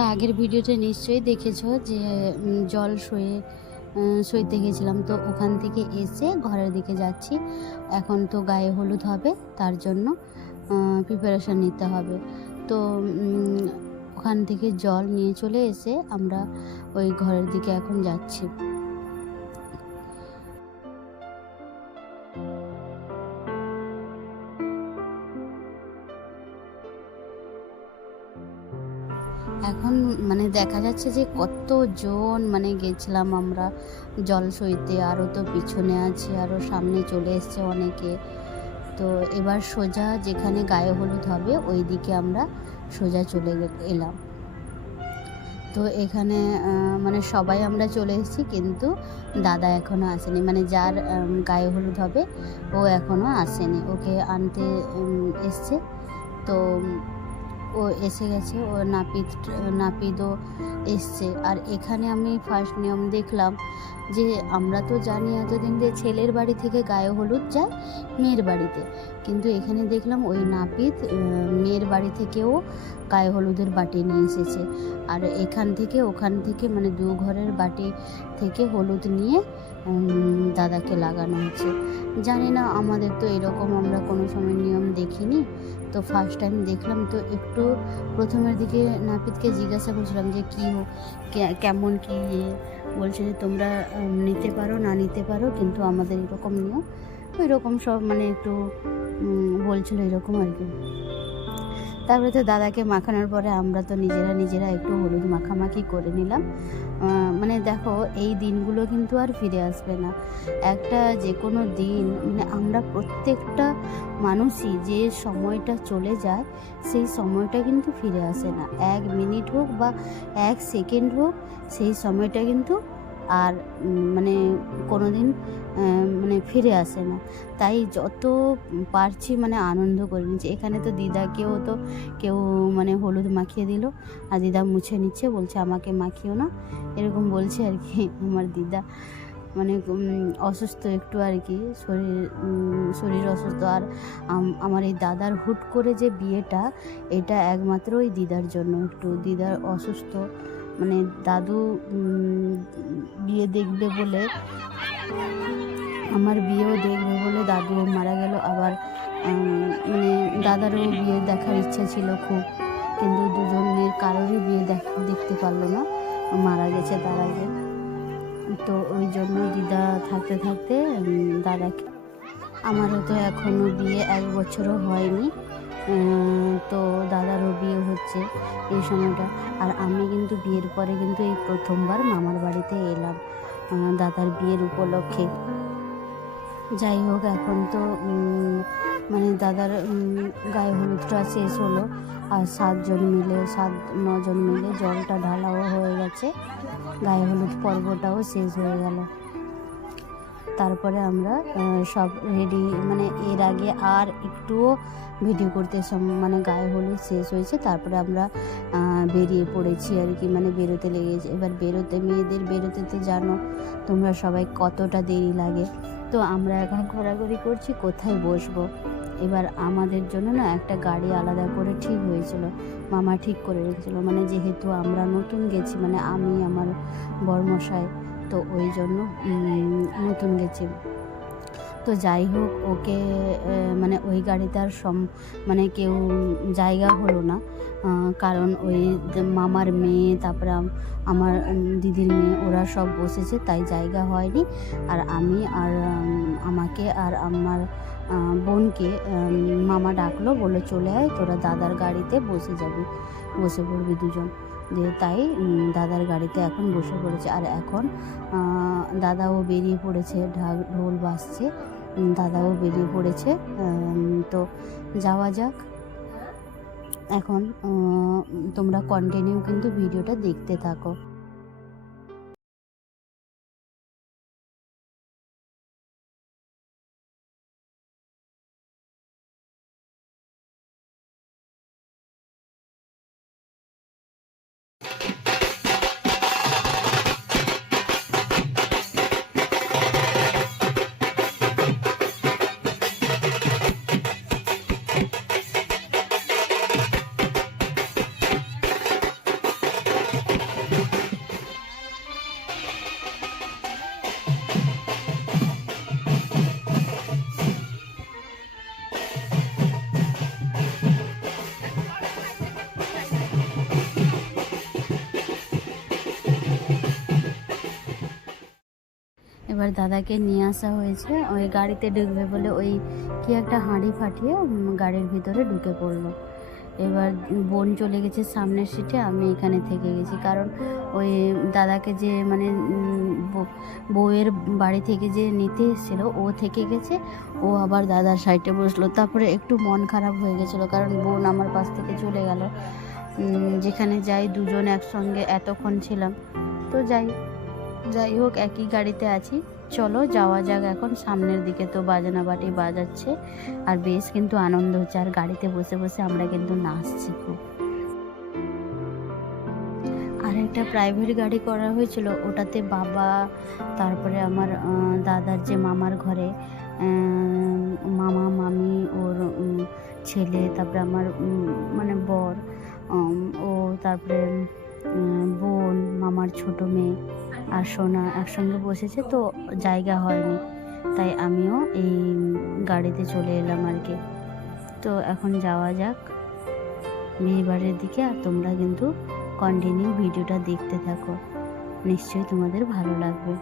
তোমরা আগের ভিডিওতে নিশ্চয়ই দেখেছো যে জল সইতে গেছিলাম, তো ওখান থেকে এসে ঘরের দিকে যাচ্ছি। এখন তো গায়ে হলুদ হবে, তার জন্য প্রিপারেশান নিতে হবে। তো ওখান থেকে জল নিয়ে চলে এসে আমরা ওই ঘরের দিকে এখন যাচ্ছি। এখন মানে দেখা যাচ্ছে যে কতজন মানে গেছিলাম আমরা জল সইতে, আরও তো পিছনে আছে, আরও সামনে চলে এসছে অনেকে। তো এবার সোজা যেখানে গায়ে হলুদ হবে ওই দিকে আমরা সোজা চলে এলাম। তো এখানে মানে সবাই আমরা চলে এসেছি, কিন্তু দাদা এখনও আসেনি, মানে যার গায়ে হলুদ হবে ও এখনও আসেনি, ওকে আনতে এসছে। তো ও এসে গেছে, ও নাপিতও এসছে। আর এখানে আমি ফার্স্ট নিয়ম দেখলাম যে আমরা তো জানি এতদিন যে ছেলের বাড়ি থেকে গায়ে হলুদ যায় মেয়ের বাড়িতে, কিন্তু এখানে দেখলাম ওই নাপিত মেয়ের বাড়ি থেকেও গায়ে হলুদের বাটি নিয়ে এসেছে। আর এখান থেকে ওখান থেকে মানে দু ঘরের বাটি থেকে হলুদ নিয়ে দাদাকে লাগানো হচ্ছে। জানি না, আমাদের তো এরকম আমরা কোনো সময় নিয়ম দেখিনি, তো ফার্স্ট টাইম দেখলাম। তো একটু প্রথমের দিকে নাপিতকে জিজ্ঞাসা করছিলাম যে কী কেমন কী, বলছে যে তোমরা নিতে পারো না নিতে পারো, কিন্তু আমাদের এরকম নিয়ম, ওই রকম সব মানে একটু বলছিল এরকম আর কি। তারপরে তো দাদাকে মাখানোর পরে আমরা তো নিজেরা একটু হলুদ মাখামাখি করে নিলাম। মানে দেখো, এই দিনগুলো কিন্তু আর ফিরে আসবে না। একটা যে কোনো দিন মানে আমরা প্রত্যেকটা মানুষই যে সময়টা চলে যায় সেই সময়টা কিন্তু ফিরে আসে না। 1 মিনিট হোক বা 1 সেকেন্ড হোক, সেই সময়টা কিন্তু আর মানে কোনো দিন মানে ফিরে আসে না। তাই যত পারছি মানে আনন্দ করে নিচ্ছি। এখানে তো দিদাকেও তো কেউ মানে হলুদ মাখিয়ে দিল, আর দিদা মুছে নিচ্ছে, বলছে আমাকে মাখিও না, এরকম বলছে আর কি। আমার দিদা মানে অসুস্থ একটু আর কি, শরীর অসুস্থ। আর আমার এই দাদার হুট করে যে বিয়েটা, এটা একমাত্র ওই দিদার জন্য। একটু দিদার অসুস্থ, মানে দাদু বিয়ে দেখবে বলে, আমার বিয়েও দেখবে বলে দাদুও মারা গেল। আবার মানে দাদারও বিয়ে দেখার ইচ্ছা ছিল খুব, কিন্তু দুজনের কারোরই বিয়ে দেখতে পারলো না, মারা গেছে তার আগে। তো ওই জন্য দিদা থাকতে থাকতে দাদাকে, আমারও তো এখনও বিয়ে 1 বছরও হয়নি, তো দাদারও বিয়ে হচ্ছে এই সময়টা। আর আমি কিন্তু বিয়ের পরে কিন্তু এই প্রথমবার মামার বাড়িতে এলাম দাদার বিয়ের উপলক্ষে। যাই হোক, এখন তো মানে দাদার গায়ে হলুদটা শেষ হলো, আর 7-9 জন মিলে জলটা ঢালাও হয়ে গেছে, গায়ে হলুদ পর্বটাও শেষ হয়ে গেল। তারপরে আমরা সব রেডি, মানে এর আগে আর একটুও ভিডিও করতে মানে গায়ে হলুদ শেষ হয়েছে, তারপরে আমরা বেরিয়ে পড়েছি আর কি, মানে বেরোতে লেগেছে। এবার মেয়েদের বেরোতে তো জানো তোমরা সবাই কতটা দেরি লাগে। তো আমরা এখন ঘোরাঘুরি করছি কোথায় বসবো। এবার আমাদের জন্য না একটা গাড়ি আলাদা করে ঠিক হয়েছিল, মামা ঠিক করে রেখেছিলো, মানে যেহেতু আমরা নতুন গেছি, মানে আমি আমার বরমশাই, তো ওই জন্য নতুন গেছি। তো যাই হোক, ওকে মানে ওই গাড়িতে আর মানে কেউ জায়গা হলো না, কারণ ওই মামার মেয়ে, তারপরে আমার দিদির মেয়ে, ওরা সব বসেছে, তাই জায়গা হয়নি। আর আমি আর আমাকে আর আমার বোনকে মামা ডাকলো, বললো চলে আয়, তোরা দাদার গাড়িতে বসে পড়বি দুজন। দিয়ে তাই দাদার গাড়িতে এখন বসে পড়েছে। আর এখন দাদাও বেরিয়ে পড়েছে, ঢোল বাজছে, দাদাও বেরিয়ে পড়েছে। তো যাওয়া যাক এখন। তোমরা কন্টিনিউ কিন্তু ভিডিওটা দেখতে থাকো। দাদাকে নিয়ে আসা হয়েছে, ওই গাড়িতে ঢুকবে বলে ওই কি একটা হাঁড়ি ফাটিয়ে গাড়ির ভিতরে ঢুকে পড়লো। এবার বোন চলে গেছে সামনের সিটে, আমি এখানে থেকে গেছি, কারণ ওই দাদাকে যে মানে বউয়ের বাড়ি থেকে যে নিতে এসেছিলো ও থেকে গেছে, ও আবার দাদার সাইডে বসলো। তারপরে একটু মন খারাপ হয়ে গেছিলো, কারণ বোন আমার পাশ থেকে চলে গেল। যেখানে যাই দুজন একসঙ্গে এতক্ষণ ছিলাম, তো যাই হোক একই গাড়িতে আছি। চলো যাওয়া যাক এখন সামনের দিকে। তো বাজনা বাটি বাজাচ্ছে আর বেশ কিন্তু আনন্দ হচ্ছে, আর গাড়িতে বসে বসে আমরা কিন্তু নাচছি খুব। আর একটা প্রাইভেট গাড়ি করা হয়েছিল, ওটাতে বাবা, তারপরে আমার দাদার যে মামার ঘরে মামা মামি, ওর ছেলে, তারপরে আমার মানে বর, ও, তারপরে বোন, মামার ছোট মেয়ে আর সোনা একসঙ্গে বসেছে, তো জায়গা হয়নি, তাই আমিও এই গাড়িতে চলে এলাম আর কি। তো এখন যাওয়া যাক বিয়েবাড়ির দিকে, আর তোমরা কিন্তু কন্টিনিউ ভিডিওটা দেখতে থাকো, নিশ্চয়ই তোমাদের ভালো লাগবে।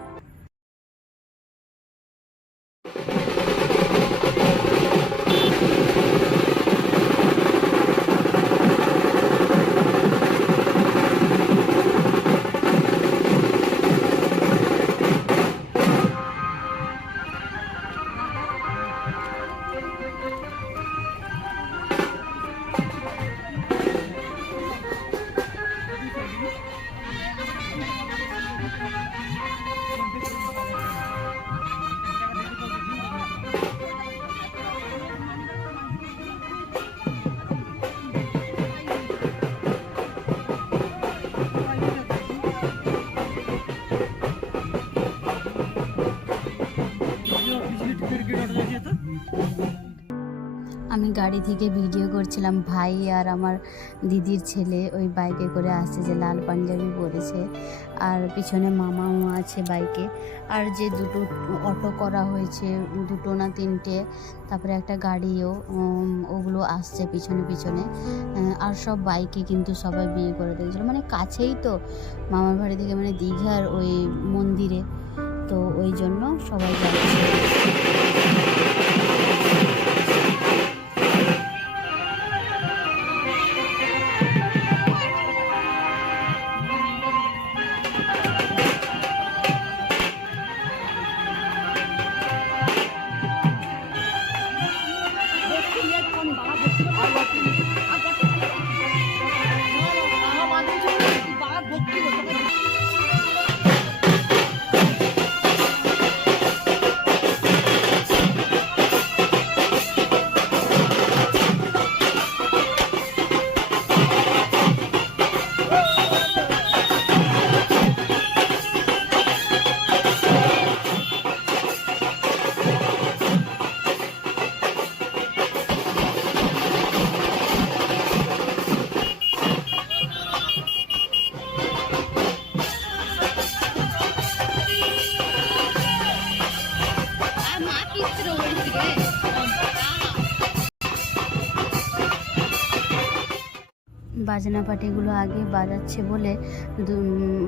আমি গাড়ি থেকে ভিডিও করছিলাম, ভাই আর আমার দিদির ছেলে ওই বাইকে করে আসছে, যে লাল পাঞ্জাবি পরেছে, আর পিছনে মামাও আছে বাইকে। আর যে দুটো অটো করা হয়েছে, দুটো না তিনটে, তারপরে একটা গাড়িও, ওগুলো আসছে পিছনে পিছনে। আর সব বাইকে কিন্তু সবাই বিয়ে করে দিয়েছিল, মানে কাছেই তো মামার বাড়ি থেকে, মানে দীঘার ওই মন্দিরে, তো ওই জন্য সবাই যাচ্ছে। বাজনা পাটিগুলো আগে বাজাচ্ছে বলে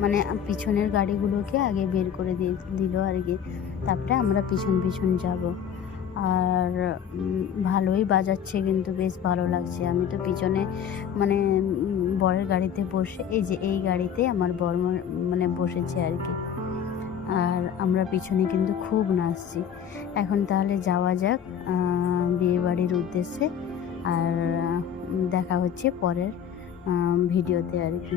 মানে পিছনের গাড়িগুলোকে আগে বের করে দিল আর কি, তারপরে আমরা পিছন পিছন যাব। আর ভালোই বাজাচ্ছে, কিন্তু বেশ ভালো লাগছে। আমি তো পিছনে মানে বরের গাড়িতে বসে, এই যে এই গাড়িতে আমার বর মানে বসেছে আর কি, আর আমরা পিছনে কিন্তু খুব নাচছি। এখন তাহলে যাওয়া যাক বিয়েবাড়ির উদ্দেশ্যে, আর দেখা হচ্ছে পরের ভিডিওতে আর কি।